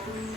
Please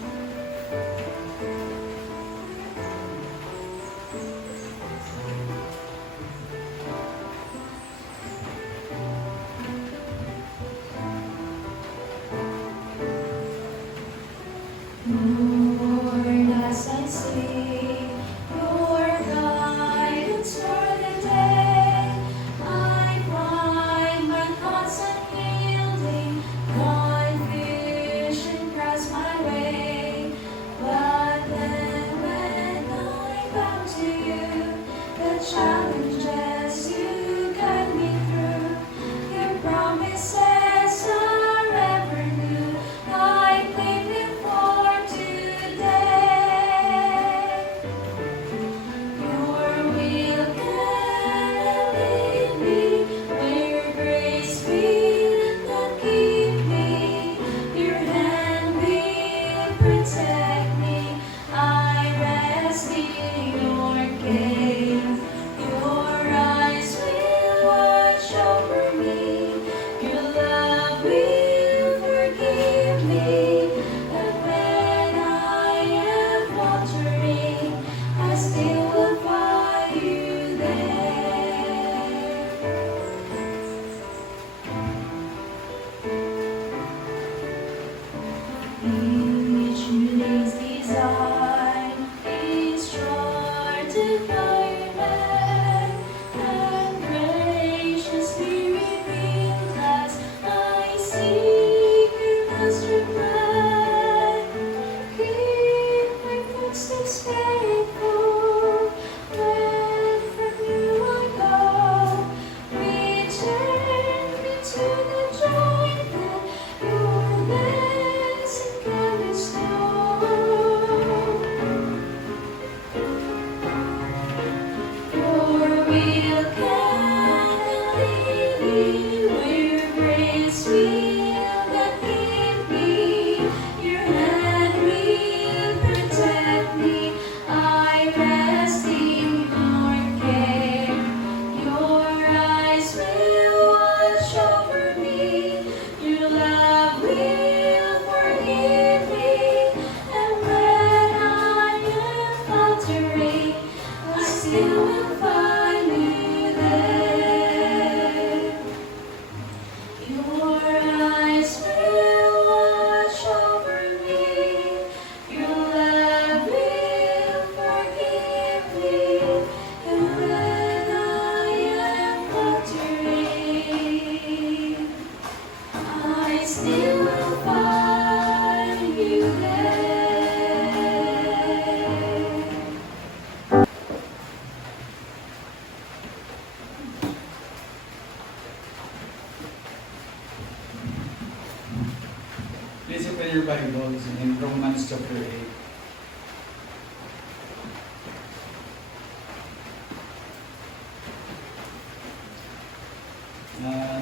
open your Bibles in Romans chapter 8.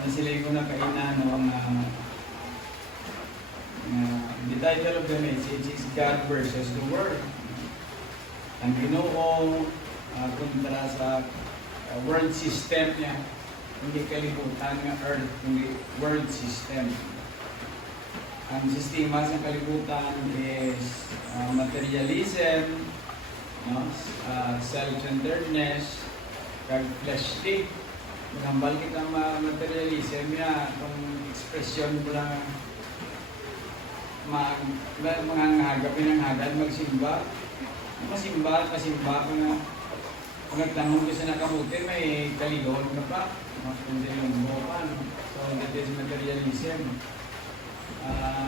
Nasilay ko na kainano the title of the message is God versus the World. Ang Ginoo kontra sa world system niya, hindi kalibutan ng earth, kundi world system. Ang sistema sa kalibutan is materialism, no? Self-centeredness, kag fleshly. Magambal kita materialism niya, kung ekspresyon mo lang mga hagapin ng hagad, magsimba. Masimba ko na kung nagtanong ko sa nakabuti, may kaligon ka pa. Kung silong mo pa. So that is materialism.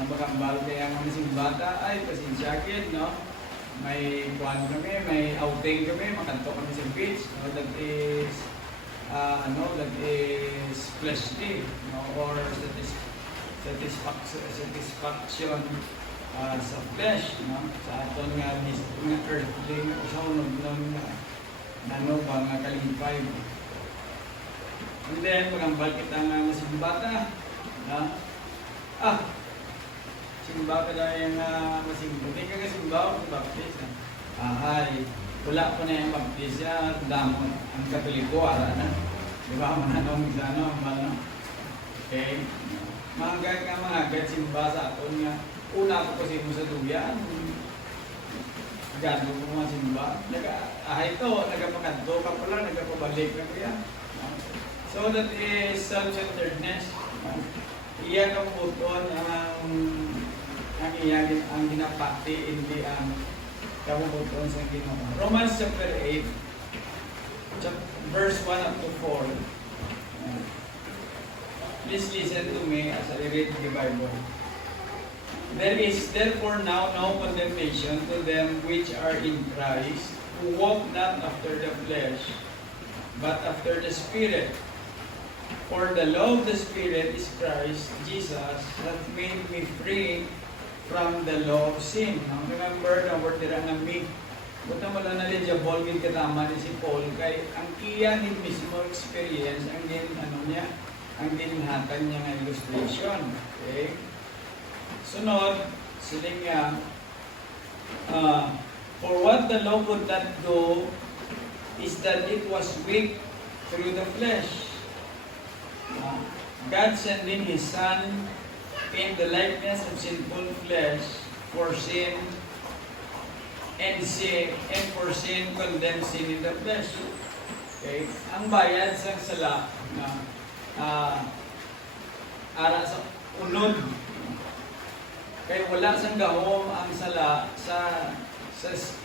Magambal kaya mga simbata, ay pasensyakin, no? May kuhan kami, may outing kami, makanto kami sa beach, no? That is fleshly, no? Or satisfaction sa flesh, no? Sa aton nga mga earthly nga usaw ng nga kalipay. And then magambal kita nga masimbata, no? Simba ka na yung masimba. Hindi ka kasimba o baptist. Ay, wala ko na yung baptist niya. Damon ang katoliko, ara na. Di ba? Mananong isa, no? Okay? Mga agad simba sa aton nga. una ko kasi mo sa duyan. Gano'n ko mga simba. Ito, nagpakanto ka pala, nagpabalik na ko yan. So that is self-centeredness. Iyan ang buton ang ginapati, hindi ang kabubuton sa Ginoo. Romans chapter 8, verse 1 up to 4. Please listen to me as I read the Bible. There is therefore now no condemnation to them which are in Christ, who walk not after the flesh, but after the Spirit. For the law of the Spirit is Christ Jesus, that made me free from the law of sin. Now, remember, na word nila ng me. Buta mo lang natin dyan, Bolgin katama ni si Paul, kay ang iya ni mismo experience, ang din, ang dinhatan niya ng illustration. Okay? Sunod, siling nga, for what the law could not do is that it was weak through the flesh. God sending His Son in the likeness of sinful flesh for sin, and for sin condemned sin in the flesh. Okay? Ang bayad sa sala na ara sa unod. Kaya wala sang gahom ang sala sa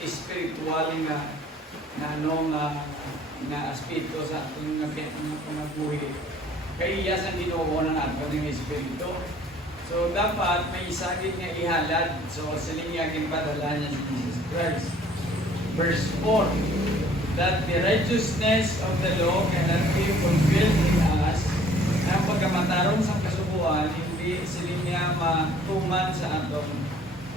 spiritual na aspecto sa atong pangbuhi. Kaya iya sang Ginoo ng ato ng espiritu. So dapat may isagit nga ihalad. So siling nga ginpadala niya si Jesus Christ. Verse 4, that the righteousness of the law cannot be fulfilled in us. Ang pagkamatarong sa kasubuan, hindi siling nga matuman sa atom.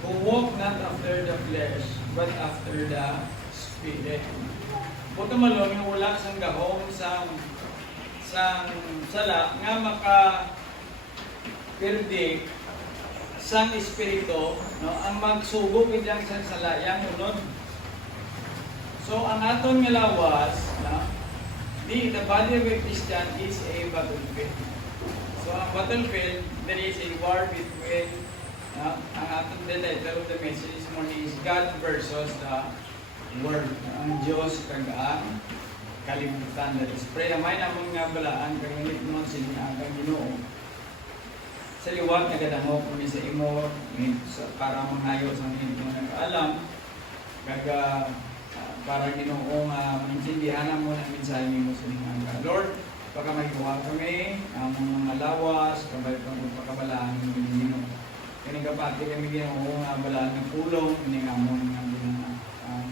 Who walk not after the flesh, but after the Spirit. Buto malong yung wala sang gahom sang sala nga maka-perdik sang espiritu, no, ang magsugod ilang sang sala yang unod. So ang aton nga lawas, no, the body of a Christian is a battlefield. So ang battlefield, there is a war between ang aton title of the message this morning is God versus the world. Ang Diyos kag ang kalibutan. Let us pray. Amay namang nga balaan kag ngunit mo sa ang Ginoo. Sa liwat na kadamo kami sa imo para mangayo sa inyo nga nagkaalam kag para Ginoo nga maintindihan mo na mensahe nimo sa inyo. Lord, pagka maghiwa kami ang mga lawas, kabay pagkabalaan ng Ginoo. Kani kapati kami Ginoo nga balaan ng pulong ini nga mo nga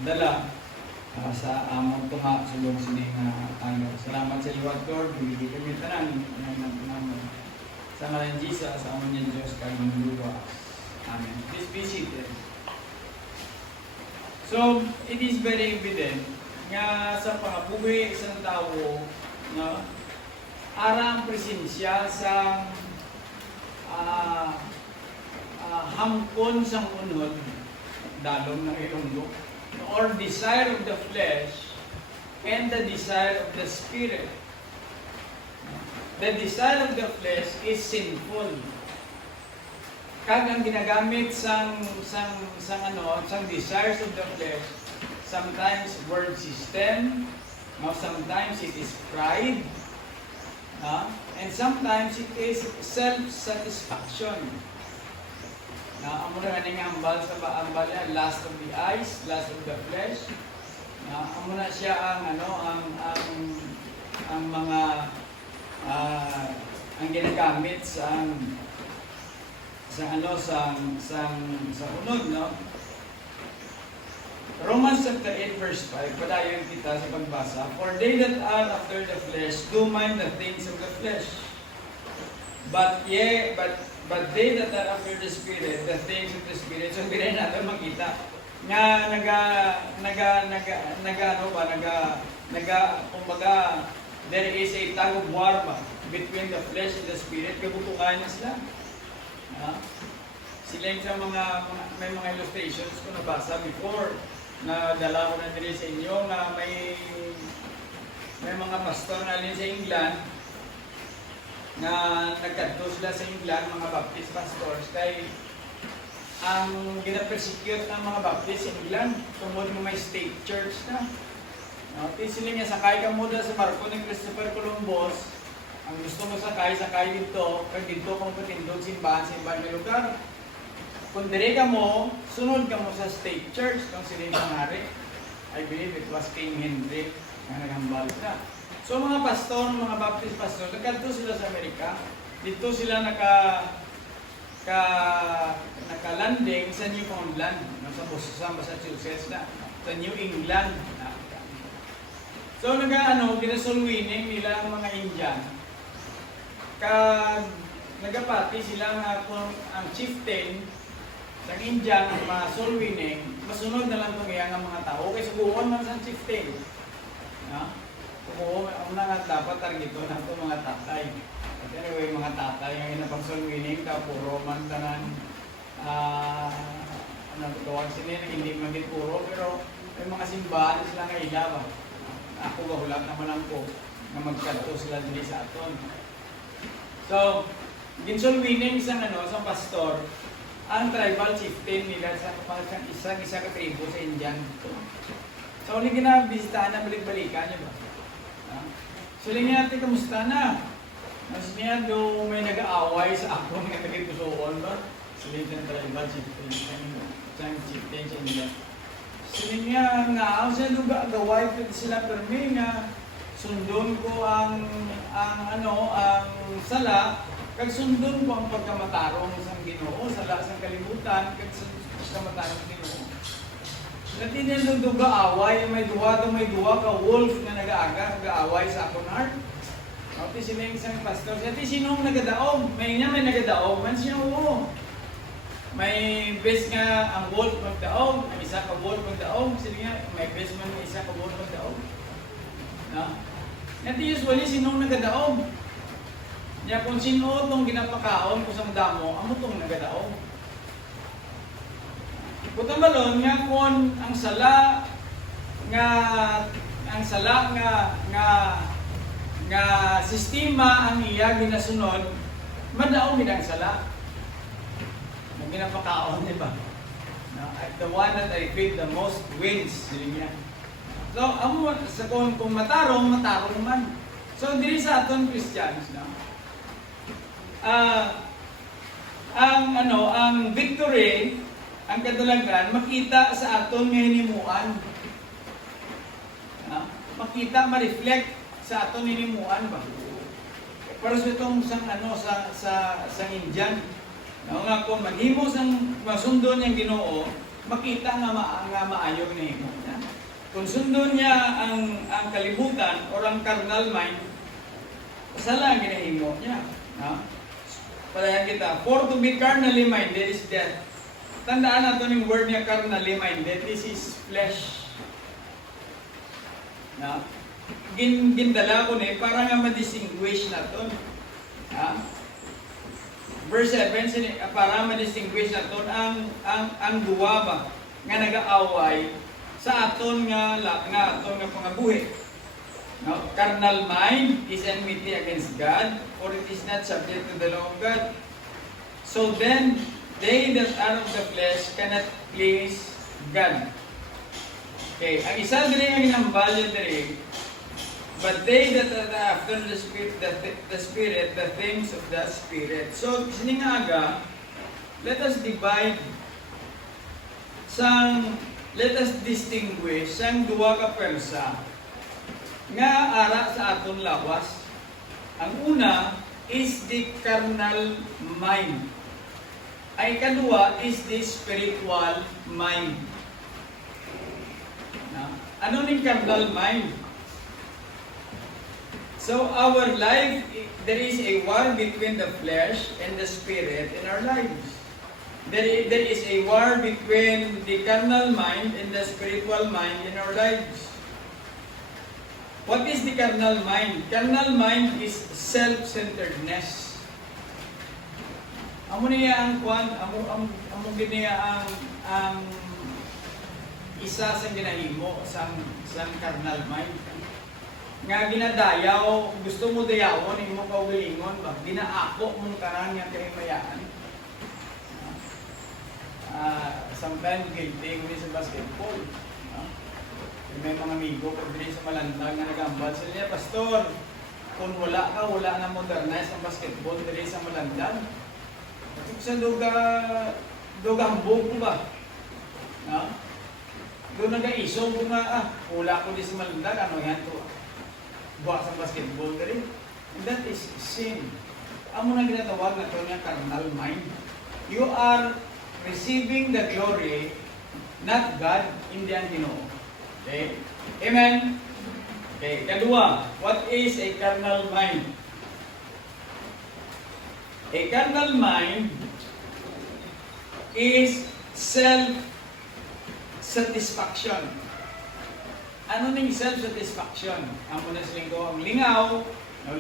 dala sa among tunga sulong sini nga tanggal. Salamat sa liwat, Lord. Bigyan kami tanan ng sa ngalan ni Jesus, sa amon niya Diyos kay manluwas. Amen. Please be seated. So, it is very evident nga sa pangabuhi isang tao na arang presensya sa hangkon sang unod dalom ng ilunggo or desire of the flesh and the desire of the spirit. The desire of the flesh is sinful. Kag ang ginagamit sang desires of the flesh, sometimes word system, sometimes it is pride, and sometimes it is self-satisfaction. Amo na ganing ambal sa ambal niya, lust of the eyes, lust of the flesh. Amo na siya ang mga ang ginagamit sa unod, no? Romans chapter 8 verse 5, padayon kita sa pagbasa. For they that are after the flesh do mind the things of the flesh. But they that are after the Spirit, the things of the Spirit. So, hindi natin makita nga kumbaga, there is a tug of war between the flesh and the Spirit. Kabutukan na sila. Sila yung sa may mga illustrations ko nabasa before na dala ko na dito sa inyo na may mga pastor na alin sa England na nagkadto sila sa England, mga Baptist pastors, kay ang gina-persecute ng mga Baptist sa England tungkol mo may state church na. Sila nga, sakay ka muna sa barko ni Christopher Columbus. Ang gusto mo sakay dito. Kag dito kung patindog simbahan sa ibang lugar. Kung dire ka mo, sunod ka mo sa state church kung sila yung nangyari. I believe it was King Henry na naghambal na. So mga pastor, mga Baptist pastor, nagkalto sila sa Amerika. Dito sila nakalanding sa Newfoundland, sa Massachusetts na, sa New England. So ginasulwining nila ang mga Indian. Nagapati sila nga kung ang chieftain ng Indian ang masulwining, masunod na lang itong iyang mga tao. Kaya subukan man sa chieftain. Subukan na nga dapat targito na itong mga tatay. At anyway, mga tatay ang inapagsulwining, puro man tanan tawag sila na hindi maging puro, pero may mga simbahan sila nga ilaw. Ako gahulat naman lang po na magkanto sila din sa aton. So, ginsulwining isang pastor, ang tribal chieftain nila sa isang katribo sa Indian. So, uling ginabisitahan na balik-balikan niya ba? So, uling natin, kamusta na? Mas niya do may nag-aaway sa ako nga nagitusoon ba? So, uling ng tribal chieftain sa Indian. So, uling niya nga, sa lugar, gaway ko sila permi nga, sundon ko ang sala, kag sundon ko ang pagkamatarong sa Ginoo, sala sa kalibutan, kag pagkamatarong Ginoo. Natin yung duga-away, may duwa ka wolf na nag-aaway sa akong heart. Ito sila yung isang pastor. Ito sinong nagadaog? May nagadaog. Man siya, oo. May best nga ang wolf magdaog, ang isa ka wolf magdaog. Sila nga, may best man ang isa ka wolf magdaog. Ito usually, sinong nagadaog? Kaya kung sino itong ginapakaon ko sa damo, amo itong nagadaog. Kutang balon nga kung ang sala nga sistema ang iya ginasunod, madaog ang sala. Ang ginapakaon, di ba? The one that I feed the most wins, yun niya. So, kung matarong naman. So, diri sa aton Christians, ang victory, ang kadalagan, makita sa aton nga hinimuan. Makita, ma-reflect sa aton hinimuan ba? Para sa itong sa Indian, nga kung maghimo sang masundo niyang Ginoo, makita nga maayo ni himo. Kung sundo niya ang kalibutan o ang carnal mind, sala ang ginahimo niya. Palayan kita, for to be carnally minded is death. Tandaan natin yung word niya carnally minded, this is flesh. Gindala ko ni para nga ma-distinguish natin. Verse 7, para ma-distinguish natin ang duwa ba nga nag-aaway sa aton nga pangabuhi. Carnal mind is enmity against God, for it is not subject to the law of God. So then, they that are of the flesh cannot please God. Okay, ang isa diri ang inambal diri, but they that are after the Spirit, the things of the Spirit. So, sini nga aga, let us distinguish sang duwa ka persa nga ara sa aton lawas. Ang una is the carnal mind. Ay kadua is the spiritual mind. Ano ning carnal mind? So our life, there is a war between the flesh and the spirit in our lives. There is a war between the carnal mind and the spiritual mind in our lives. What is the carnal mind? Carnal mind is self-centeredness. Amo niya amo niya ang isa sa ginahimo sang carnal mind. Nga ginadayaw, gusto mo dayawon, imo kaugalingon ba? Dinaako mong karang nga kahimayaan. sometimes guilty ko sa basketball. No? May mga amigo ko din sa Malandag na nagambal sila niya, Pastor, kung wala na modernize ang basketball din sa Malandag. Sa duga hambog ko ba? No? Doon nag-iisong ko nga, wala ko din sa Malandag, ano yan to? Buwa sa basketball din. And that is sin. Amo na ginatawag na ito niya carnal mind. You are receiving the glory, not God, hindi ang Ginoo. Okay? Amen? Okay, kadua, what is a carnal mind? A carnal mind is self-satisfaction. Ano ning self-satisfaction? Ang muna sa linggo, ang lingaw,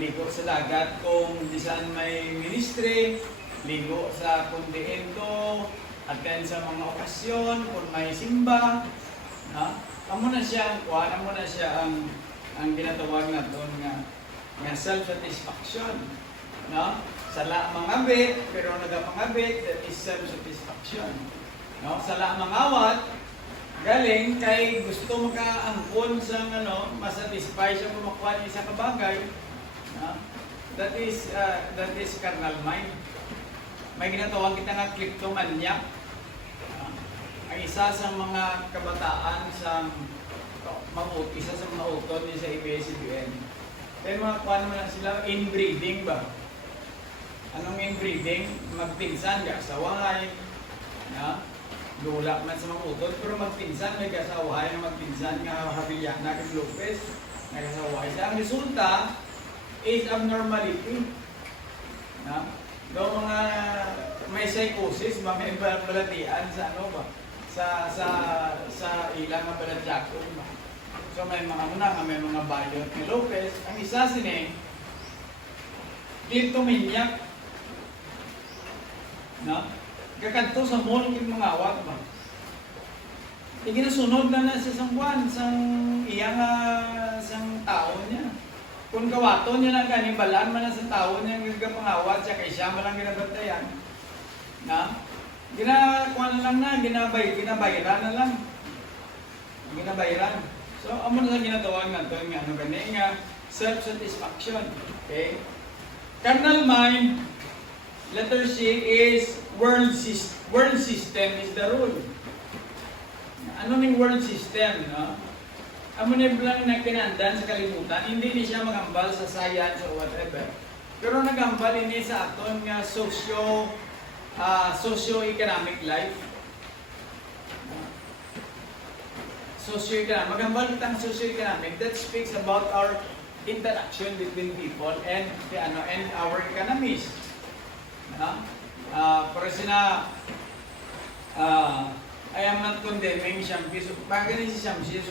ligo sa dagat kung di saan may ministry, ligo sa kundiento, attend sa mga okasyon, kung may simba. No? Amo na siya ang ginatawag na doon nga self-satisfaction. No? Sala mangabit, pero nagapangabit, that is self-satisfaction. No? Sala mangawat, galing kay gusto makaangkon sa masatisfy siya kung makuha niya sa kabagay. No? That is carnal mind. May ginatawag kita nga kleptomaniac. Ang isa sa mga kabataan isa sa mga uton niya sa ABS-CBN. Kaya mga kuha naman sila, inbreeding ba? Anong inbreeding? Magpinsan, kasawahay. Na? Lula man sa mga uton, pero magpinsan, may kasawahay na magpinsan, nga Havillana, kay Lopez, nagkasawahay siya. Ang resulta is abnormality. Na? Daw mga may psychosis, may balatian sa ano ba? Sa ilang nga balatyako. So may mga may mga bayot ni Lopez. Ang isa sini, kleptomaniac. No? Kakadto sa mall yung mga awat ba? Iginasunod na sa sangbuan, sang tao niya. Kung kawato niya na kanibalan man na sa tao niya ang gagapangawat siya kay siya malang ginabantayan. Na? Ginabayaran na lang. Ginabayaran. So, amo na lang ginatawag na ito, nga self-satisfaction. Okay? Carnal mind, letter C is world system is the rule. Ano ning world system, no? Amo na lang na kinandan sa kalimutan, hindi ni siya magambal sa science or whatever. Pero nagambal ini sa aton nga socio-economic life. Socio-economic. Magambal kitang socio-economic that speaks about our interaction between people and our economies. I am not condemning Shamsi. Bagay si Shamsi,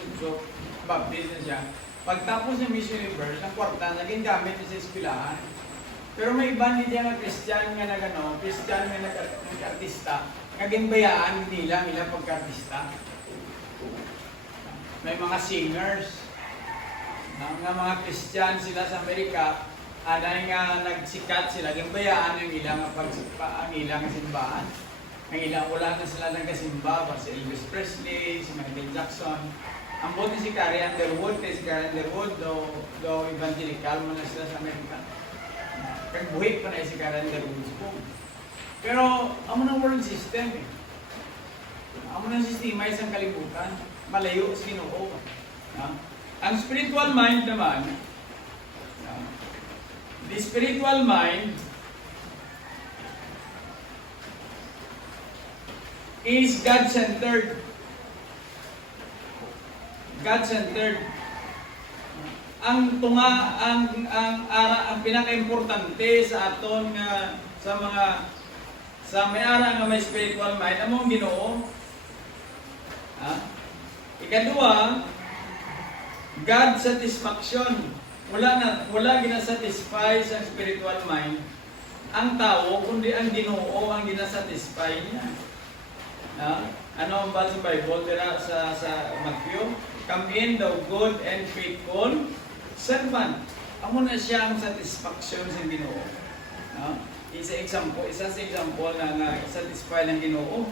Baptist na siya. Pagtapos ng Miss Universe, ang kwarta, naging gamit sa eskwelahan. Pero may iba hindi nga Christian nga Christian nga nag-artista, naging bayaan nila pagka-artista. May mga singers, nga mga Christian sila sa Amerika, nga nagsikat sila, naging bayaan yung ilang simbahan. Ang ilang wala na sila nagkasimba, si Elvis Presley, si Michael Jackson. Ang buti si Carrie Underwood, though evangelical mo na sila sa Amerika. Kagbuhit pa na si Carrie Underwood. Pero, amo ng world system eh. Amo ng sistema isang kalibutan. Malayo sa Ginoo. Ang spiritual mind naman, the spiritual mind is God-centered. God-centered. Ang pinaka-importante sa aton nga sa may ara nga may spiritual mind among Ginoo. Ikadua, God satisfaction. Wala ginasatisfy sa spiritual mind ang tao kundi ang Ginoo ang ginasatisfy niya. Ano ang basa sa Bible dira sa Matthew? Come in, thou good and faithful servant. Amo na siya ang satisfaction sa Ginoo. Isa sa example na satisfy ng Ginoo.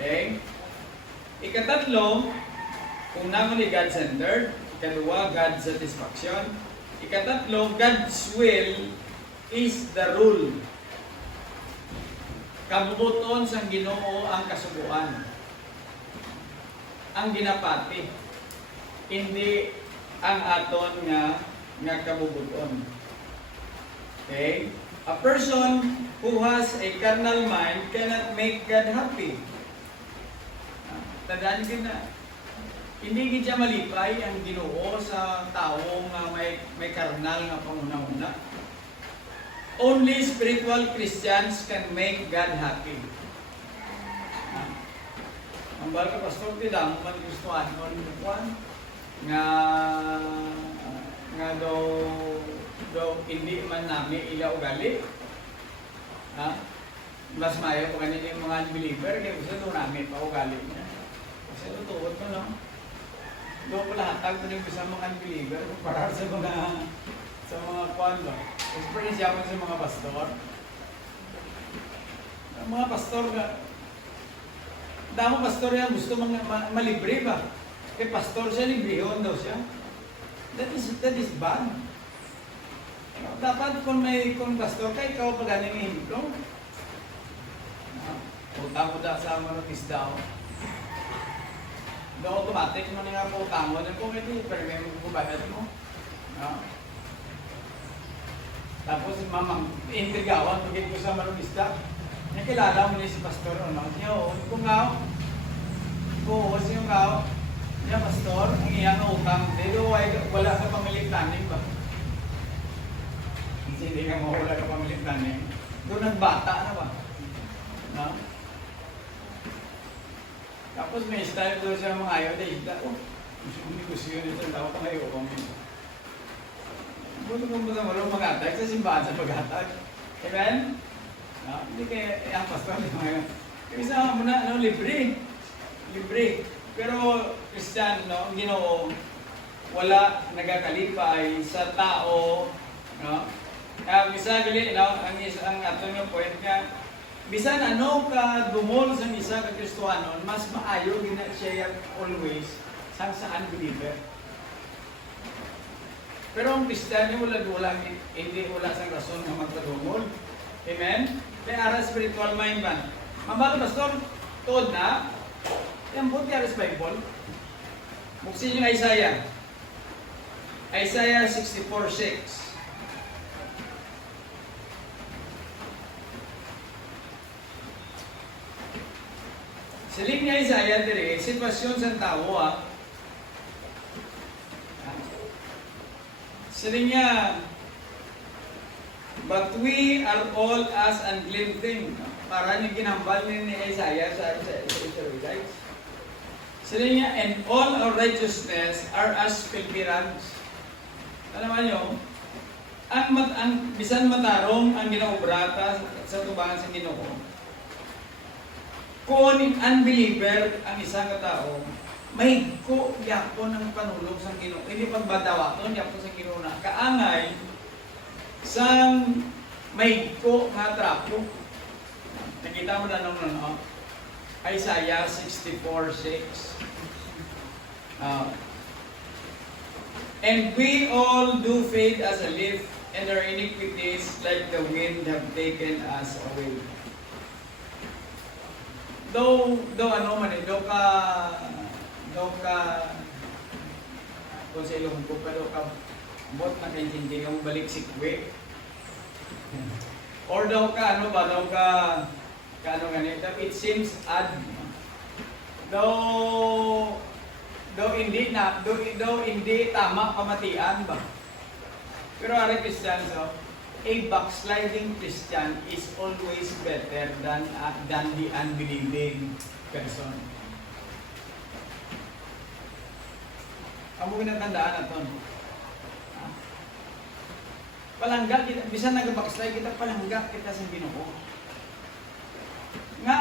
Okay? Ikatatlo, kung naman ni God-centered. Ikadua, God's satisfaction. Ikatatlo, God's will is the rule. Kabubuton sa Ginoo ang kasubuan. Ang ginapati. Hindi ang aton nga kabubuton. Okay? A person who has a carnal mind cannot make God happy. Tandaan din na hindi gid siya malipay ang Ginoo sa tawo nga may karnal nga panguna-una. Only spiritual Christians can make God happy. Ang bala pastor ti damo man Kristoan kon nga do hindi man nami ila ugali. Mas mayo kung kanina yung mga unbeliever kaya gusto do nami pa ugali niya. Kasi tutuot mo no. Do pala hatag mo yung bisa mga unbeliever para sa mga kwando. Experience yapon sa mga pastor. Ang mga pastor nga, damo pastor yan, gusto malibre ba? Kaya pastor siya, librehon daw siya. That is bad. Dapat kung pastor ka, ikaw pa galing himito. Utang ko da sa mga tisdaw. Doon automatic mo na nga utang mo. Kung ito, pero may magbubayad mo. Tapos mamang intrigawan pagit ko sa manubista. Nakilala mo niya si pastor o no? Kung nga, siya nga, niya pastor, ang iyang utang, dito wala ka pamiling taning ba? Hindi ka mawala ka pamiling taning. Doon nagbata na ba? No? Tapos may style doon siya mga ayaw, hindi ko siya nito, tao pa kayo kung buto kong marunong mag-atag sa simbahan sa pag-atag. Amen? No? Hindi kaya ang pastor di mga isa mo na, libre. Libre. Pero Christian, ang Ginoo, wala nagakalipay sa tao. No? Ang isa gali, ang atong yung point nga, bisan ano ka dumol sa isa ka Kristohanon, mas maayo gina siya always sa unbeliever. Pero ang Kristiyano hindi wala sang rason na magpadungol. Amen? Kaya ara spiritual mind man. Mambalo pastor, tuod na. Yan buti ara sa Bible. Buksin yung Isaiah. Isaiah 64:6. Siling ni Isaiah dire, sitwasyon sa tao Siling niya, but we are all as unclean thing. Para niya ginambal ni Isaiah sa Israelites. Siling niya, and all our righteousness are as filthy rags. Alam niyo, ang bisan matarong ang ginaobrata sa tubangan sa Ginoo. Kung unbeliever ang isang katao, may ko yapon ang panulog sa Ginoo. Hindi pagbadawaton yapon sa Ginoo na kaangay sang may ko nga trapo. Nakita mo na nung Isaiah 64:6. And we all do fade as a leaf, and our iniquities like the wind have taken us away. Though kung sa ilong ko, pero bot na kaintindi ng balik sikwe. Or daw ka ganito, it seems odd. Though hindi tama pamatian ba? Pero ari Christian, a backsliding Christian is always better than the unbelieving person. Amo ginatandaan naton. Palangga kita, bisan nag-backslide kita, palangga kita sa Ginoo. Nga,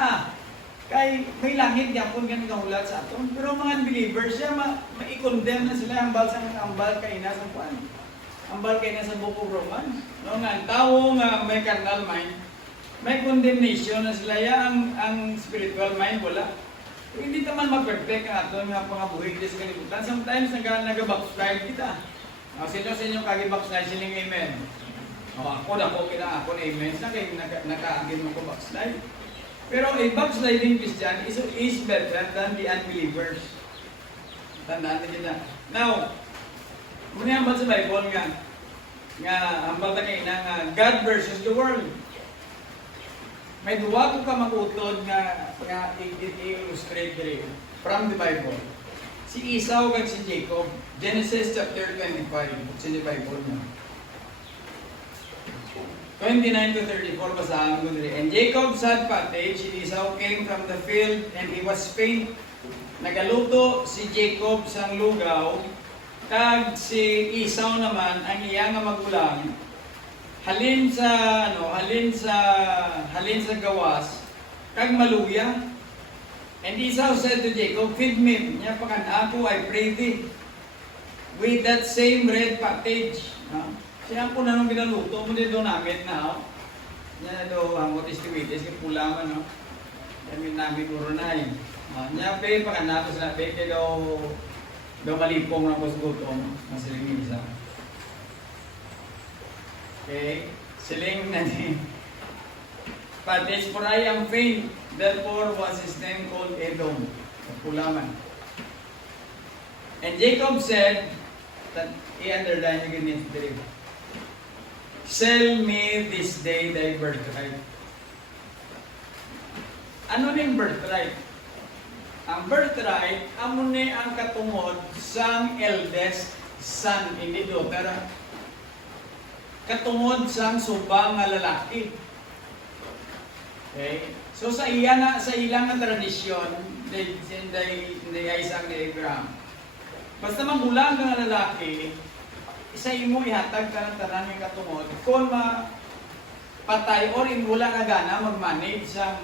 kay may langit yapon gan gahulat sa aton, pero mga unbelievers siya ma-i-condemn na sila ambal kay na sa kuan. Ambal kay na sa Book of Romans. No nga ang tawo nga may carnal mind, may condemnation na sila ya ang spiritual mind wala. kita man ma-perfect ang ato nga pangabuhi kita sa kalibutan. Sometimes nag-backslide kita. Sino sa inyo kagi-backslide siling amen? Ako na po kita ako na amen. Nakaagin mo ko backslide. Pero a backsliding Christian is better than the unbelievers. Tandaan natin na. Now, muna ba sa Bible nga hambal ta kay nga God versus the world. May duwa ko ka makutod nga i-illustrate diri from the Bible. Si Esau kag si Jacob, Genesis chapter 25, sa Bible mo. 29 to 34 basahan ko diri. And Jacob's had pottage, Esau came from the field and he was faint. Nagaluto si Jacob sang lugaw, kag si Esau naman ang iya nga magulang halin sa gawas kag maluya. And Esau said to Jacob, feed me, nya pakan ako, I pray thee, with that same red pottage. Siya po na nung binaluto mo dito namin na, nya do ang motistiwitis, yung pula man, no? Namin urunay. Nya pe pakan ako sa pe, kaya daw malipong na po sa gutom, masiling isa. Okay, siling na ni pottage, for I am faint, therefore was his name called Edom, Pulaman. And Jacob said, that i-underline yung ganyan dito, sell me this day thy birthright. Ano na yung birthright? Ang birthright, amo ni ang katungod sang eldest son, hindi daughter. Katungod sang subang nga lalaki. Okay? So sa ilang na tradisyon, hindi isang ni Abraham. Basta magulang ka nga lalaki, isa imo ihatag ka ng tanan ng katungod, kung patay or imula nga gana mag-manage sa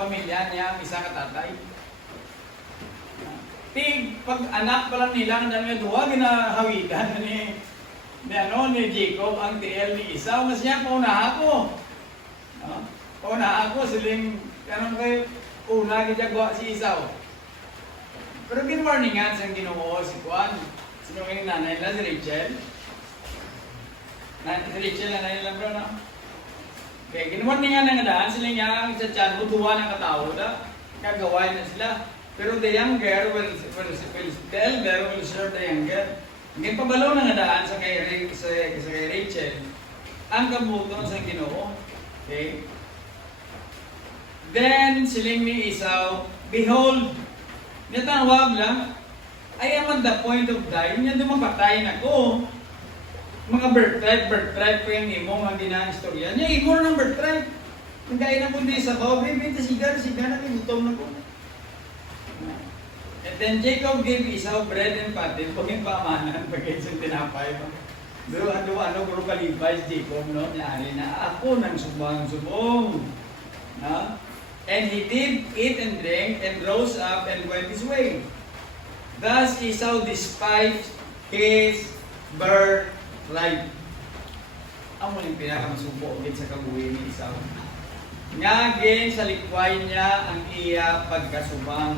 pamilya niya ang isa katatay. Pag anak pa lang nila, ang dami duwa, ginahawigan ni Jacob ang TL ni Esau, mas niya paunaha ko. Paunaha ko, siling, una gijagwa si Esau. Pero ginwarningan siyang Ginoo si Juan. Sino yung nanay nila, si Rachel? Si Rachel, nanay nila bro, no? Okay, ginwarningan na nga daan, sila niya ang sa tiyan, duwa ng katao, kagaway na sila. Pero the younger will the elder will serve the younger. Ngayon pabalo na nga daan sa kay Rachel, ang kabuton sa Ginoo. Okay? Then, siling ni Esau, behold, natanwag lang, I am at the point of dying, niya dumapatay na ko. Mga birthright ko yung imo, mga gina-istorya. Niya, igor ng birthright. Ang gaya na kundi sa bawa, bibinta sigar na gutom na ko. And then Jacob gave Esau bread and pottage, pag yung paamanan, pag yung tinapay. Ano, guro kalibay si Jacob, no? Niyari na, ako nang subong. No? And he did eat and drink, and rose up and went his way. Thus Esau despised his birthright. Ang muling pinakamasubo ulit sa kabuhi ni Esau. Ngagin sa likway niya ang iya pagkasubang.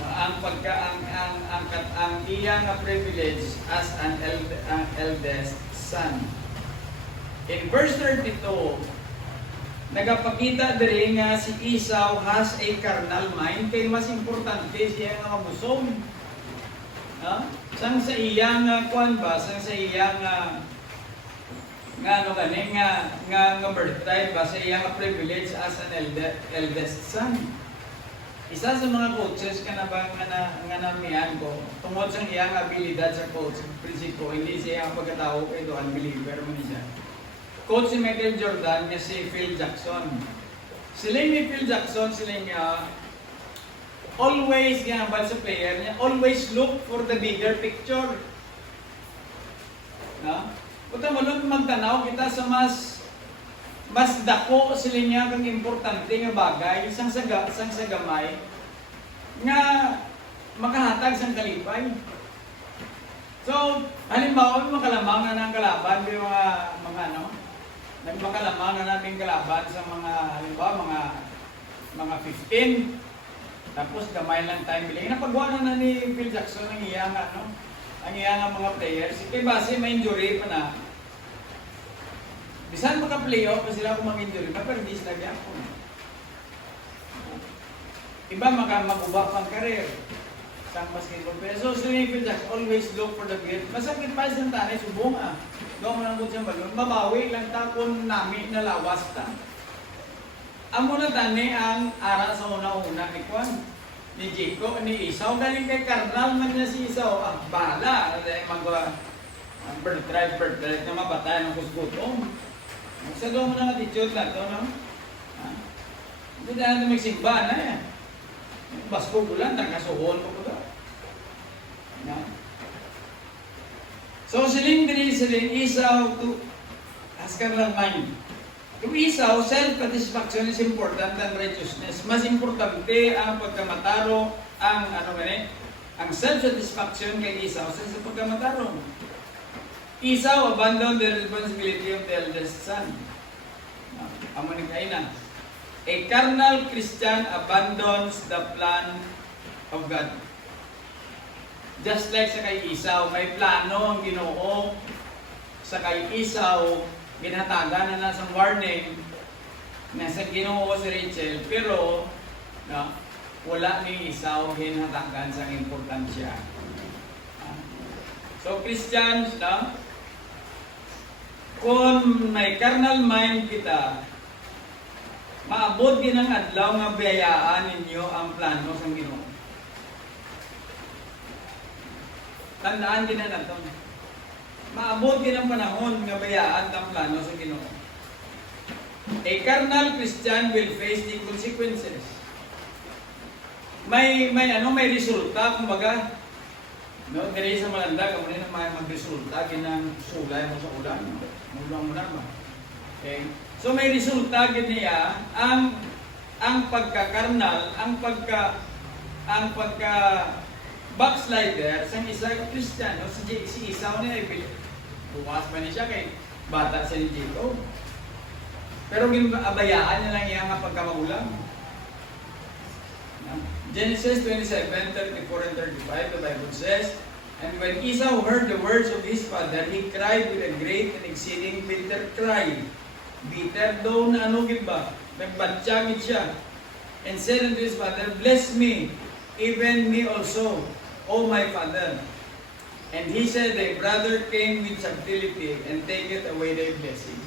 Ang iya nga privilege as an eldest son. In verse 32, nagapakita diri nga si Esau has a carnal mind, kay mas importante siya nga mabusog. Sang sa iya nga kuan ba, sang sa iya nga birthright ba, sa iya nga privilege as an eldest son. Isa sa mga coaches ka na ba nga namihan ko, tungkol sa iyang abilidad sa coach, prinsipyo, hindi siya ang pagkatao kay do unbeliever mo niya. Coach si Michael Jordan, niya si Phil Jackson. Sila ni Phil Jackson, sila niya, always, ginambal sa player niya, always look for the bigger picture. Punta mo nun magtanaw kita sa mas dako sila niya kang importante nga bagay, isang sa gamay, nga makahatag sang kalipay. So, halimbawa, makalamang na ng kalaban, nagmakalamang na namin kalaban sa mga, halimbawa, mga 15. Tapos gamay lang time bilhin. Napagawa na ni Phil Jackson ang iyang ano, ang iyang mga players. Kay base may injury pa na. Bisan maka-playoff pa sila kung mag-injury na, pero hindi sila gyapon. Iba mag-uba pang career sa basketball player. So, Phil Jackson always look for the great. Masakit pa sa tanay, subong Gawa mo lang po siyang balon. Mabawi lang ta kung nami na lawas ta. Amo na tani ang ara sa una-una ni Kwan. Ni Jacob, ni Isaw. Galing kay Cardinal man niya si Isaw. Bala. Bird drive na mabatay ng kusgutom. Magsagaw mo na attitude na ito, no? Hindi na natin magsimba na yan. Basko ko lang, nakasuhon ko ko. So, siling Isaw to askar lang mind. Yung Isaw, self-satisfaction is important than righteousness. Mas importante ang pagkamataro, ang self-satisfaction kay Isaw sa pagkamataro. Isaw abandoned the responsibility of the eldest son. Amo ni Kainan. A carnal Christian abandons the plan of God. Just like sa kay Isaw, may plano ang Ginoo sa kay Isaw, ginatagan na sa warning na sa Ginoo si Rachel, pero wala ni Isaw ginatagan sa importansya. So Christians, kung may carnal mind kita, maabot din ang adlaw nga biyayaan ninyo ang plano sa Ginoo. Tandaan din na nato. Maabot din ang panahon nga bayaan ang plano sa Ginoo. A carnal Christian will face the consequences. May resulta, kumbaga. No, diri sa malanda, kamo na may magresulta ginang sulay mo sa ulan. Mulang mo naman. Okay. So may resulta gid niya ang pagkakarnal, ang pagka backslider sa isang Kristiyano, si Isaw niya ay bukas man siya kay bata sa ni Jacob. Pero ginabayaan niya lang iya nga pagkamagulang. Genesis 27:34 and 35, the Bible says, "And when Esau heard the words of his father, he cried with a great and exceeding bitter cry." Bitter daw na ba? Nagbatsyagit siya. And said unto his father, "Bless me, even me also, O my father." And he said, "Thy brother came with subtlety, and taketh away thy blessing."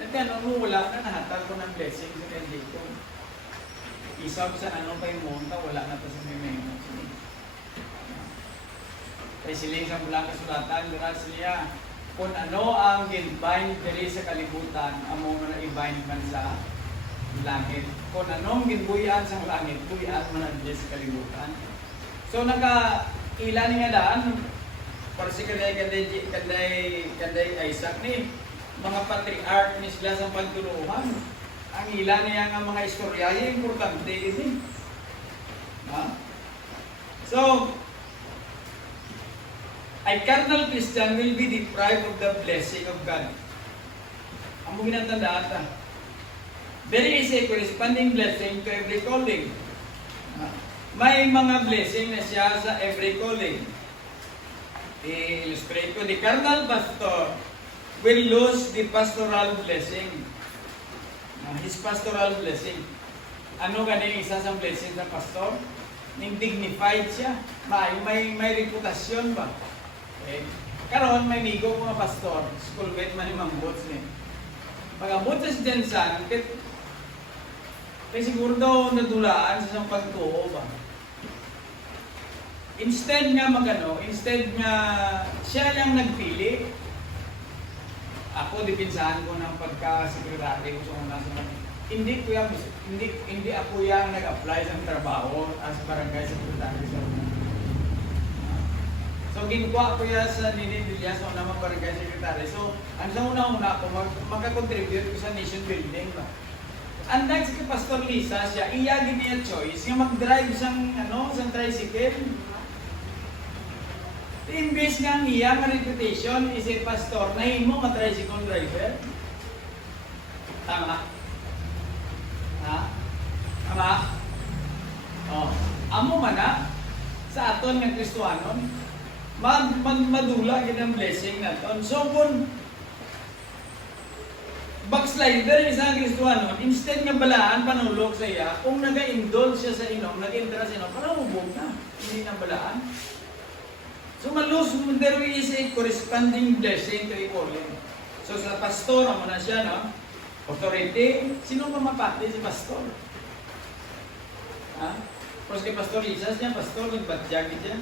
Nagtanong mo, wala na, nahatag ko ng blessing sa kay Jacob. Isab sa pa yung monta, wala na ito sa may kaya siling sa mula kasulatan, miras niya, kung ano ang ginbind diri sa kalibutan, amo mo na i-bind man sa langit. Kung anong ginbuyan sa langit, buyan man ang sa kalibutan. So naka-ilan nga daan, para si kanday Isaac ni, mga patriarch ni sila sa pagtuluhan. Ang ilan niya nga mga istoryaya, importante din. So, a carnal Christian will be deprived of the blessing of God. Ang mong ginatandaan ta. There is a corresponding blessing to every calling. May mga blessing na siya sa every calling. I-illustrate ko, the carnal pastor will lose the pastoral blessing. His pastoral blessing. Ano gani isa sa blessing sa pastor? Ning dignified siya. May reputasyon ba? Okay. Karon may migo mga pastor, schoolmate man ni Mambot ni. Pag-abot sa Jensan, kay siguro daw nadulaan sa isang pagtuo ba? Instead nga siya lang nagpili. Ako dipinsahan ko ng pagka-sekretary ko sa una sa hindi ako yang nag-apply sa trabaho as barangay secretary sa una. So ginkuha ko ya sa Ninibilya sa una mga barangay secretary. So ang sa una ako magka-contribute ko sa nation building ba. Unlike si Pastor Lisa, iya niya choice nga mag-drive sang tricycle. Imbes nga ang iyang reputation is a pastor na himo tricycle driver. Tama? Ha? Tama? amo man na sa aton nga Kristohanon madula gid ang blessing naton. So kung backslider yung isang Kristohanon, instead nga balaan panulog sa iya, kung naga-indulge siya sa inom, nag-interest sa inom, parang hubog na, hindi na balaan. So malus, there is a corresponding blessing to a calling. So sa pastor, amo na siya, no? Authority, sino mamapati si pastor? Ha? Pero si Pastor Isas niya, pastor, nagbatyagi siya.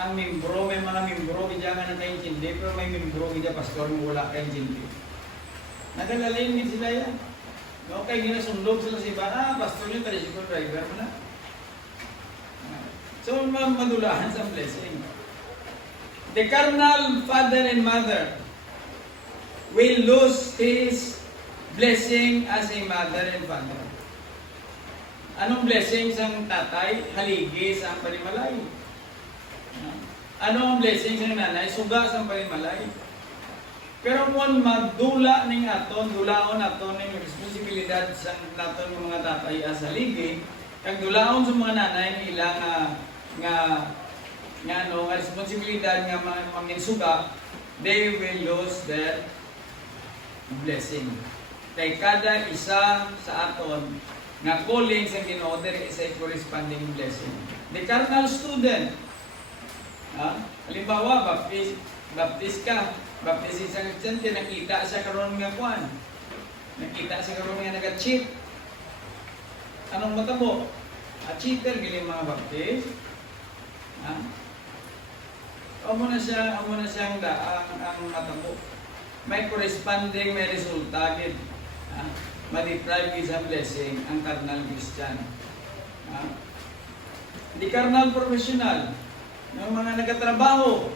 Ang membro, may mga membro, hindi nga nakaintindi, pero may membro, hindi pastor, wala kaintindi. Nagagaling din sila yan. No, kaya ginasundog sila sa iba, pastor yung tricycle driver mo na. So, madulahan sa blessing. The carnal father and mother will lose his blessing as a mother and father. Anong blessing sa tatay? Haligi sa panimalay. Anong blessing sa nanay? Suga sa panimalay. Pero kung magdula ning aton, dulaon aton ning responsibilidad sa naton mga tatay as haligi, kag dulaon sa mga nanay nila nga responsibilidad nga mangin suga, they will lose their blessing. Kay kada isa sa aton nga calling sa Ginoo, there is a corresponding blessing. The carnal student, halimbawa, baptist ka, baptist isang estudyante, nakita sa karon nga kuan, nakita sa karon nga nag-cheat. Anong matabo? Cheater, giling mga baptist. Amo na siyang ang matabo. May corresponding, may resulta gid. Ma-deprive is a blessing ang carnal Christian. Di carnal professional, ng mga nagatrabaho.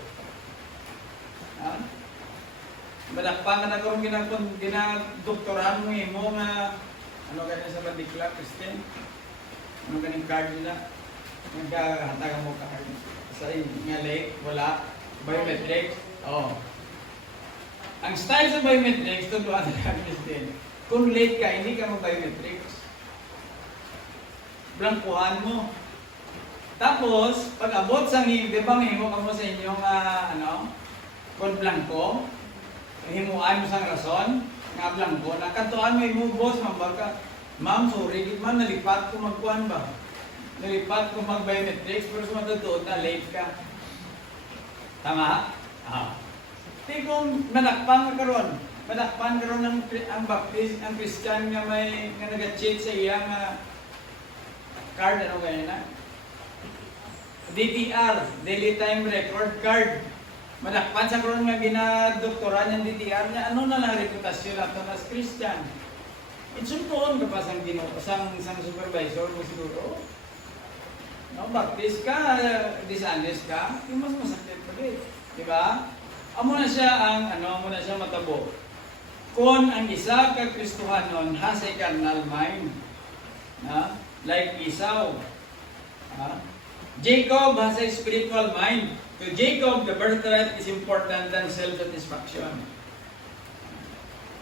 Balakpangan na karong ginadoktorahan mo imo nga ano ganyan sa bandikla, Christian? Ano ganyan card nila? Nagkahatagan mo card. Sa nga late, wala. Biometrics? Oo. Ang style sa biometrics, ito doon na Christian. Kung late ka, hindi ka mag-biometrics. Blankuhan mo. Tapos, pag abot sa di ba may himo ka mo sa inyong kung blanko, himuan mo sa rason, nga blanko, nakantuan mo yung boss, mambal ka, ma'am, sorry, ma'am, nalipat ko magkuhan ba? Nalipat ko mag-biometrics, pero sumatatuod na late ka. Tama? Di kung manakpan ka karon, manakpan karon ang baptist, ang Christian nga may nga nag-cheat sa iyang card, ano ganyan na? DTR, Daily Time Record Card. Manakpan sa karon nga ginadoktoran ng DTR niya, ano na lang reputasyon nato as Christian? Itsuntoon ka pa sang supervisor mo siguro. No, baptist ka, dishonest ka, yung mas masakit pa din. Di ba? Amo na siya matabo. Kung ang isa ka Kristohanon has a carnal mind, like Esau, Jacob has a spiritual mind. To Jacob, the birthright is important than self-satisfaction.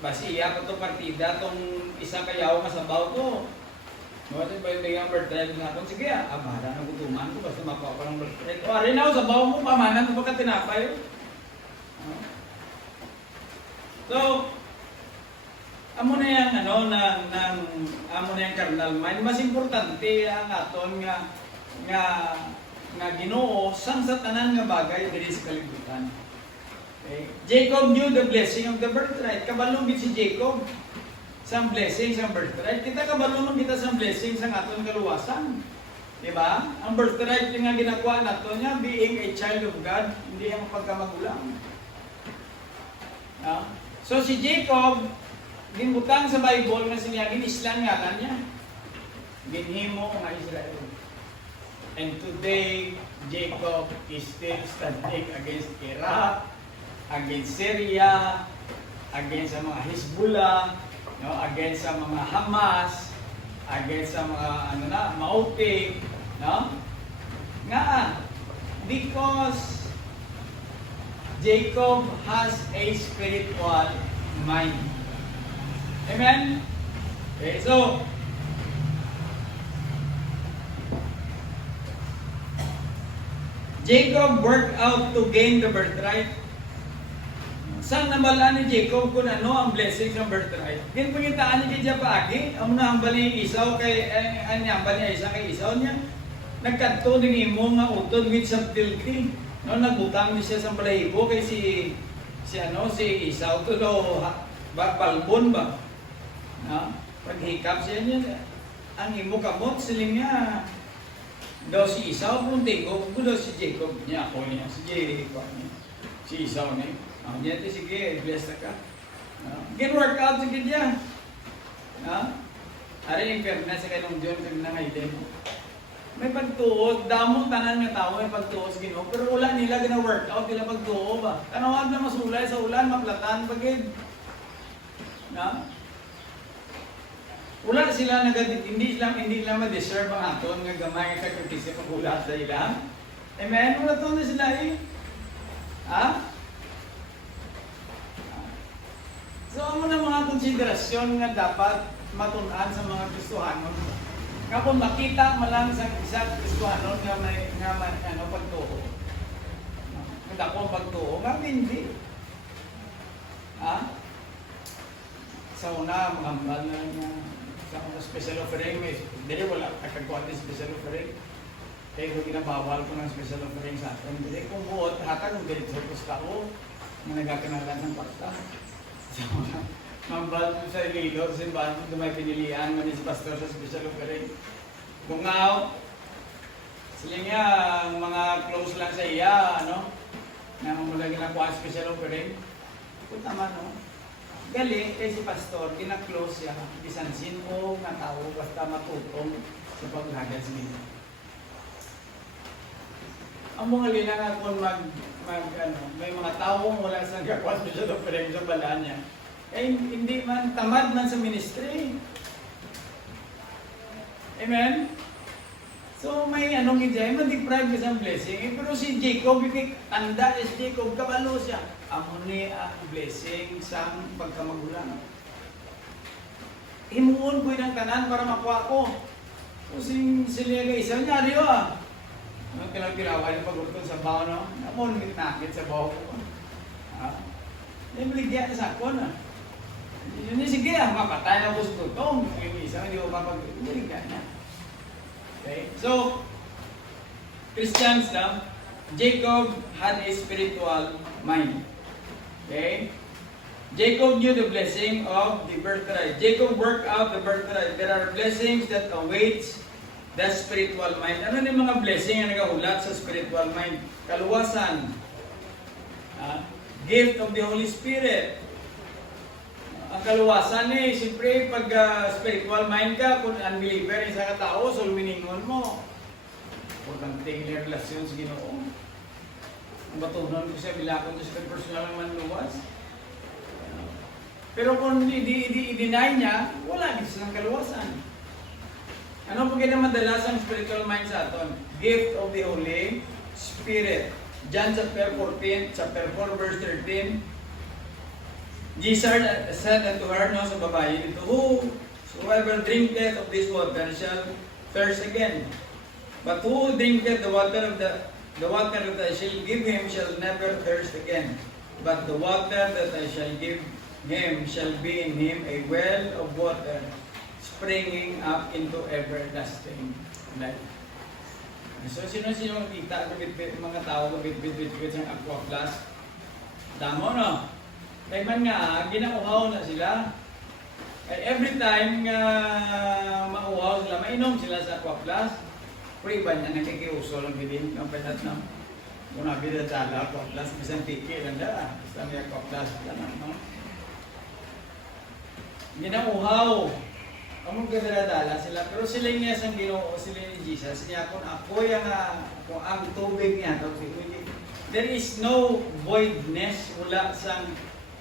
Basi iya ko to partida tong isa kayaw masabaw ko. No, ito ba yung birthright na ako? Sige, bahala na gutuman ko basta mapawa ko ng birthright. O, rin ako, sabaw mo, pamanan mo baka tinapay. So, amo na yung amo na yung carnal mind. Mas importante ang aton nga Ginoo sang sa tanan nga bagay diri sa kalibutan. Okay. Jacob knew the blessing of the birthright. Kabalo gid si Jacob sang blessing sang birthright. Kita kabalo kita sang blessing sang aton kaluwasan. Di ba? Ang birthright nga ginakuha nato niya being a child of God, hindi ang pagkamagulang. So si Jacob, ginbutang sa Bible nga siniyagin Islam ngalan niya. Ginhimo nga Israel. And today, Jacob is still standing against Iraq, against Syria, against sa mga Hezbollah, against sa mga Hamas, against sa mga Maopi, because Jacob has a spiritual mind. Amen? Okay, so Jacob worked out to gain the birthright. Saan namalaan ni Jacob kung ano ang blessing ng birthright? Din pangitaan niya kay paagi, ang nahambal ni Isaw kay anyambal niya isa kay Isaw niya. Nagkanto din imo nga utod with subtlety. No, nagbutang niya siya sa balahibo kay si Isaw to do balbon ba? No? Paghikap siya niya, ang imo kamot siling niya daw si Isaw kung Jacob, daw si Jacob niya ako niya, si Isaw niya. Niya ito, sige, bless ka. Work out sige niya. Ari yung fairness sa kanong John kag nangaylin. May pagtuod, damong tanan nga tao may pagtuod sa Ginoo, pero wala nila gina-work out nila pagtuo ba? Kanawag na masulay sa ulan, maplatan pagid. Wala sila hindi lang ma-deserve ang aton nga gamay nga sakripisyo pag-ulat sa ilang. Amen? Wala to na sila eh. So, ano na mga konsiderasyon nga dapat matunan sa mga Kristohanon. Kapag makita mo lang sa isang Kristohanon nga may pagtuo. Kung ako pagtuo, nga hindi. Sa una, mahambal na sa mga special offering, dili wala kakagkuhan din special offering. Kaya kung ginabawal ko ng special offering sa atin, dili kung buot, hatag kung dili sa pustao, na nagkakanalan ng pasta. So, mambal sa ililo, sa simbahan kung may pinilian, manis pastor sa special offering. Kung nga, sila nga, mga close lang sa iya, na mula ginakuha special offering. Kung tama, gali, kay si pastor, gina-close siya, bisansin o nga tao, basta matutong sa paghagad sa nila. Ang mga lina nga kung may mga taong wala sa nagkakuha special offering sa balaan niya, hindi man, tamad man sa ministry. Amen? So may hindi ma-deprive ka sa blessing. Pero si Jacob, tanda is Jacob, kabalo siya. Amo ni ang blessing sa pagkamagulang. Himuon ko ng tanan para makuha ko. Kusing sila nga isang nyari Ang kilang-kilaway na pagurtong sa baho, Amon nakit sa baho ko. Nabaligyan na sa ako sige, mapatay na gusto ko. Yung isang hindi ko mapagbaligyan na. Okay? So, Christians Jacob had a spiritual mind. Okay? Jacob knew the blessing of the birthright. Jacob worked out the birthright. There are blessings that awaits the spiritual mind. Ano yung mga blessing na nagahulat sa spiritual mind? Kaluwasan. Gift of the Holy Spirit. Ang kaluwasan siyempre pag spiritual mind ka, kung unbeliever isa ka tao, sulminingon mo. Importante yung relasyon sa Ginoo. Ang batunan ko siya, bilakon ko siya personal ang manluwas. Pero kung i-deny niya, wala din silang kaluwasan. Ano pag madalas ang spiritual mind sa aton? Gift of the Holy Spirit. John chapter 14, chapter 4, verse 13. Jesus said unto her, sa babae dito, whosoever drinketh of this water shall thirst again. But who drinketh the water that I shall give him shall never thirst again. But the water that I shall give him shall be in him a well of water springing up into everlasting life. So, sino kita mga tao kabit-bit sa aqua plus? Damo, Kaya man nga, ginauhaw na sila. Every time nga mauhaw sila, mainom sila sa aqua plus. Pero iba niya, nakikiuso lang din. Ang patat na, kung nabida sa aqua plus, bisang tiki lang da. Basta may aqua plus lang, Ginauhaw. Among kadala-dala sila, pero sila niya sa Ginoo, sila ni Jesus, niya kung ako kung ang tubig niya, there is no voidness, wala sang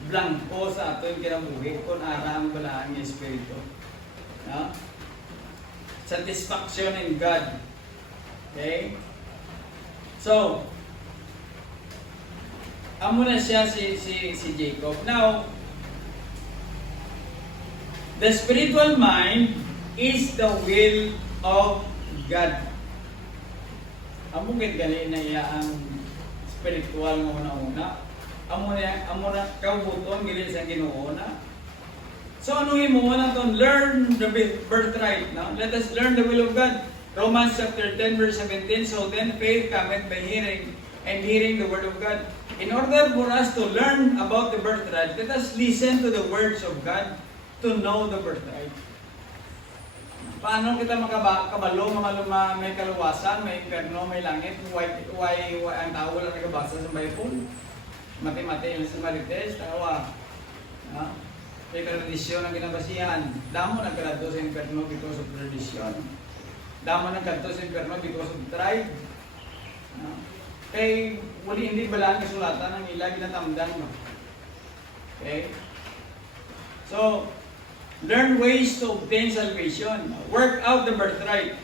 blanco sa ato yung kinabuhi kung ara ang balaan niya Espiritu. Satisfaction in God. Okay? So, amo na siya si Jacob. Now, the spiritual mind is the will of God. Amo gid gali na iya ang spiritual nga una-una. Amo na kaubuton gili sa Ginoo na. So ano imo na ton? Learn the birthright. No? Let us learn the will of God. Romans chapter 10 verse 17. So then faith cometh by hearing, and hearing the word of God. In order for us to learn about the birthright, let us listen to the words of God to know the birthright. Paano kita makabalo, may kaluwasan, may inferno, may langit? Why ang tao wala nagabasa sa Bible? Mati-mati yung sa Marites, tawa. May tradisyon ang ginabasihan. Damo nagkadto sa inferno because of tradition. Damo nagkadto sa inferno because of tribe. Kay hindi balaan kasulatan ng ila ginatamdan mo. Okay? So, learn ways to obtain salvation. Work out the birthright.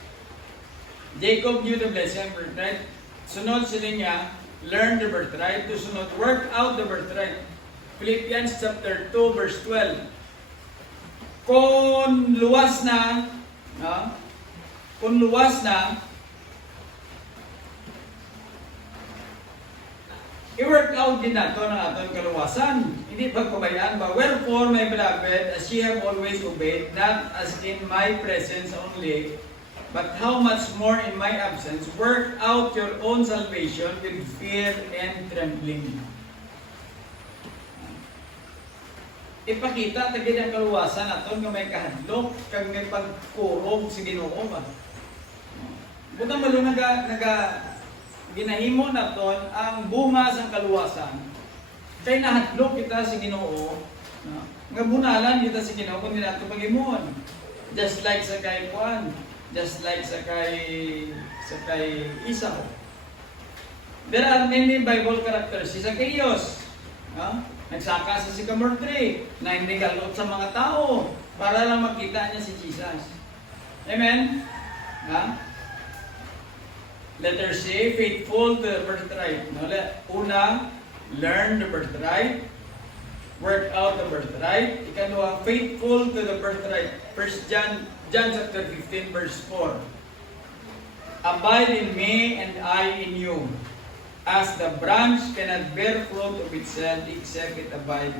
Jacob knew the blessing birthright. Sunod sila niya, learn the birthright. To sunod, work out the birthright. Philippians chapter 2 verse 12. Kung luwas na, i-work out din nato ng atong kaluwasan. Hindi pagpabayaan ba? Wherefore, my beloved, as ye have always obeyed, not as in my presence only, but how much more in my absence, work out your own salvation with fear and trembling. Ipakita tagid ang kaluwasan naton nga may kahadlok kag may pagkurog sa Ginoo ba. Buta malo ginahimo naton ang bunga sa kaluwasan. Kay nahadlok kita sa Ginoo, nga bunalan kita sa Ginoo kun dili ato paghimuon. Just like sa kay Juan, just like sa kay Esau. There are many Bible characters. Si Zacchaeus, nagsaka sa sycamore tree, na hindi galot sa mga tao para lang makita niya si Jesus. Amen? Letter C, faithful to the birthright. Una, learn the birthright. Work out the birthright. Ikalawa, faithful to the birthright. First John chapter 15 verse 4. Abide in me and I in you. As the branch cannot bear fruit of itself except it abide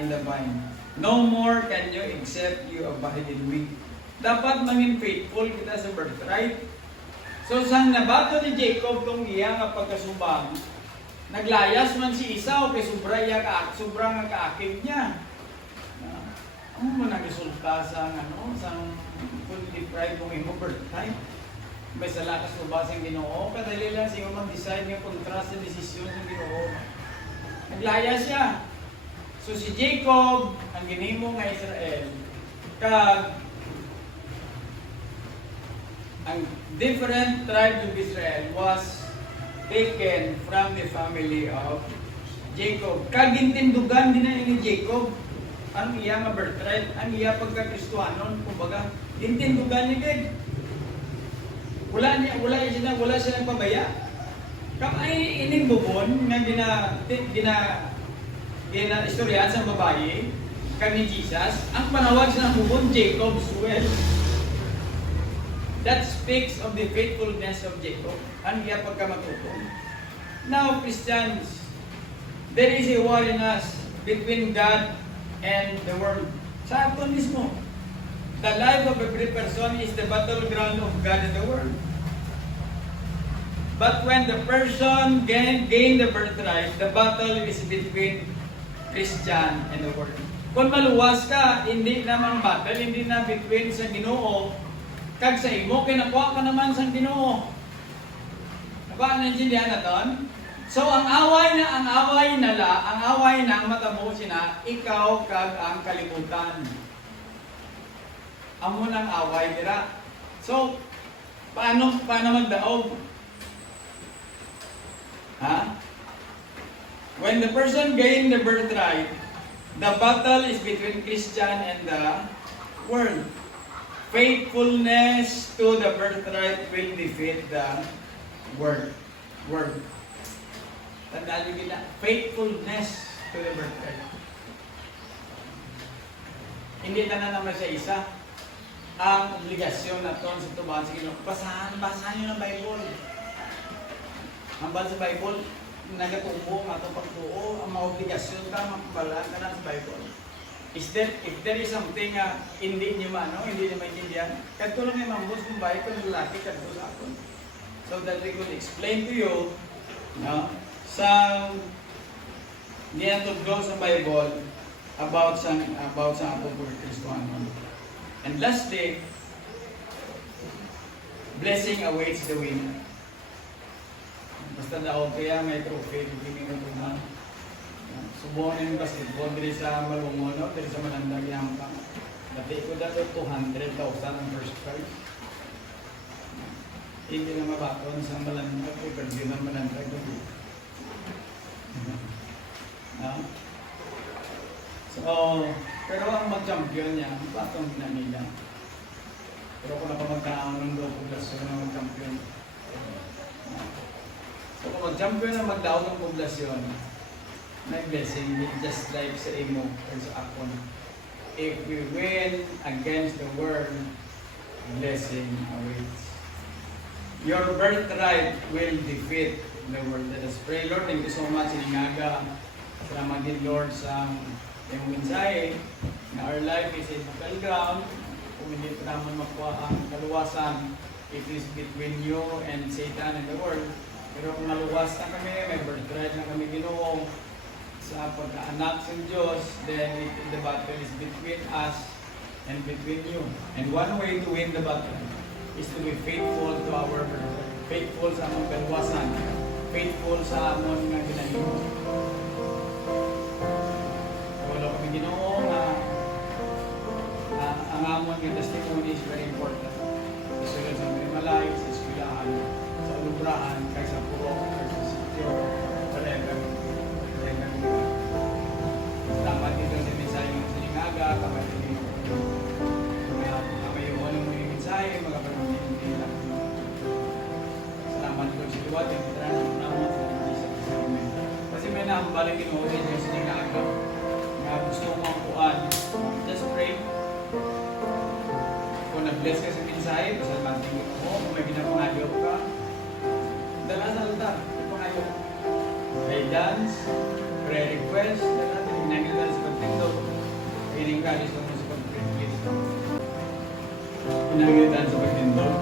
in the vine. No more can you except you abide in me. Dapat maging faithful kita sa birthright. So, sang nabato ni Jacob tong iya nga pagkasubang, naglayas man si Esau kay sobrang kaakit niya. Ano man ang resulta sa deprive mong imo birthright? May salakas mo ba siyang Ginoo? Kadali lang siya mag-decide ng kontrast sa desisyon ng Ginoo. Naglaya siya. So si Jacob, ang ginimo nga Israel, ang different tribe of Israel was taken from the family of Jacob. Kagintindugan din na ni Jacob ang iya nga birthright, ang iya pagka-Kristohanon, kumbaga, gintindugan ni Gid. Wala siya nagpabaya. Kamay ining bubon nga istoryahan sa babae kani Jesus, ang panawag sa bubon Jacob's well. That speaks of the faithfulness of Jacob. Ang iya pagkamatutong. Now, Christians, there is a war in us between God and the world. Sa aton mismo. The life of every person is the battleground of God and the world. But when the person gain the birthright, the battle is between Christian and the world. Kung maluwas ka, hindi naman battle, hindi na between sa Ginoo, kag sa imo, kaya nakuha ka naman sa Ginoo. Nakuha na intindihan naton? So, ang away na ang matamo sina, ikaw kag ang kalibutan. Amo nang away dira. So, paano magdaog? When the person gain the birthright, the battle is between Christian and the world. Faithfulness to the birthright will defeat the world. Tandaan niyo gina, faithfulness to the birthright. Hindi na naman siya isa. Ang obligasyon na ito sa tubahan sa Ginoo. Basahan niyo ng Bible. Ang bala sa Bible, nagatubo, nga itong pagtuo, ang mga obligasyon ka, makabalaan ka na sa Bible. If there is something hindi nyo hindi nyo maintindihan, kadto lang yung mambos kung bahay ko ng lalaki, kadto sa akon. So that we could explain to you, sa niya tudlo sa Bible about sa atong Kristohanon. And lastly, blessing awaits the winner. Basta daw kaya may trophy, hindi nga tuman. Subuhan yung basketball, diri sa Malungon, diri sa Malandag yung dati ko dato 200,000 ang first prize. Hindi na mabaton sa Malandag, pero di na Malandag. So, pero ang mag-champion niya, batong na nila. Pero kung napamagkaan ng local poblasyon na mag-champion. So kung mag-champion na magdaog ng poblasyon, may blessing, just like sa imo or sa akon. If we win against the world, blessing awaits. Your birthright will defeat the world. Let us pray. Lord, thank you so much. Iningaga. Salamat din, Lord, sa iyong mensahe na our life is a battleground. Kung hindi pa naman makuha ang kaluwasan, it is between you and Satan and the world. Pero kung naluwas na kami, may birthright na kami Ginoo sa pagkaanak sa Diyos, then the battle is between us and between you. And one way to win the battle is to be faithful to our birthright. Faithful sa among kaluwasan. Faithful sa among nga ginahimo. Wala kami Ginoo nga ang amon nga testimony is very important. Kasulad sa mga malay, sa eskwelahan, sa lubrahan, kaysa puro, kaysa sityo, whatever. Tama dito sa mensahe ng siningaga, tama dito yung anong mga mensahe, mga panunod nila. Salamat ko si Tuwad, yung kitara ng naman sa Jesus. Kasi may naambalik yung siningaga na gusto mong kuhan. Just pray. Kung nag-bless ka sa mensahe, pasalamatin mo kung may pinapangayo ka. Dala sa altar, ipangayo. Guidance, prayer request, dala sa ginagandaan sa pagtindog. I-encourage mo sa pag-please. Ginagandaan sa pagtindog.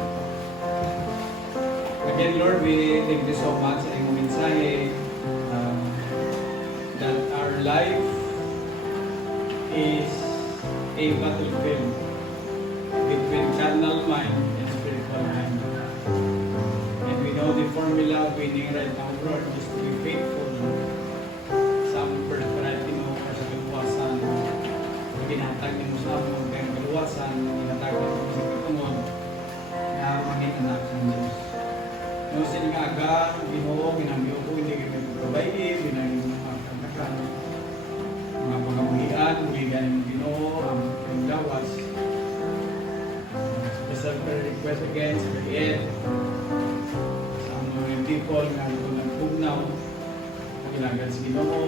Again, Lord, we thank you so much sa iyong mensahe that our life is a battlefield between carnal mind and spiritual mind. And we know the formula of winning right now, Lord, is to be faithful sa birthright mo or sa kaluwasan. Ginatag mo sa among kayong kaluwasan, ginatag mo sa katungod na maging anak sa Diyos. No, siningaga, Ginoo, ginamyo ko, hindi kami probayin, ginamyo mga katakan, mga pagamuhian, huligan ng Ginoo, ang lawas. Special prayer request again sa Bayan. Sa mga people nga nagpugnaw, kailangan sa Ginoo,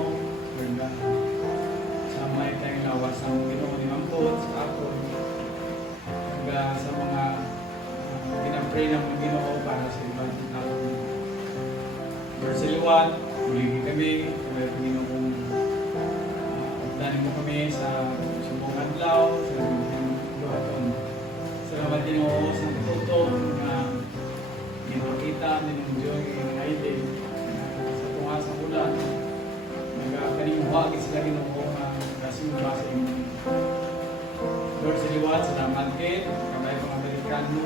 sa may tayong lawas ng Ginoo ni Mampot, sa ako, sa mga pinapray ng mga Ginoo para sa ibang tao. Verse 1, huligin kami, kami ang Ginoo danin mo kami sa subong adlaw, sa luhaton. Salamat Ginoo sa tutong na ginakita ng Diyos ng Haiti sa tunga sa ulan. Nagkanimuhagin sila Ginoo na kasimba sa inyo. Lord, sa liwat, salamat din. Kamay mga Amerikano,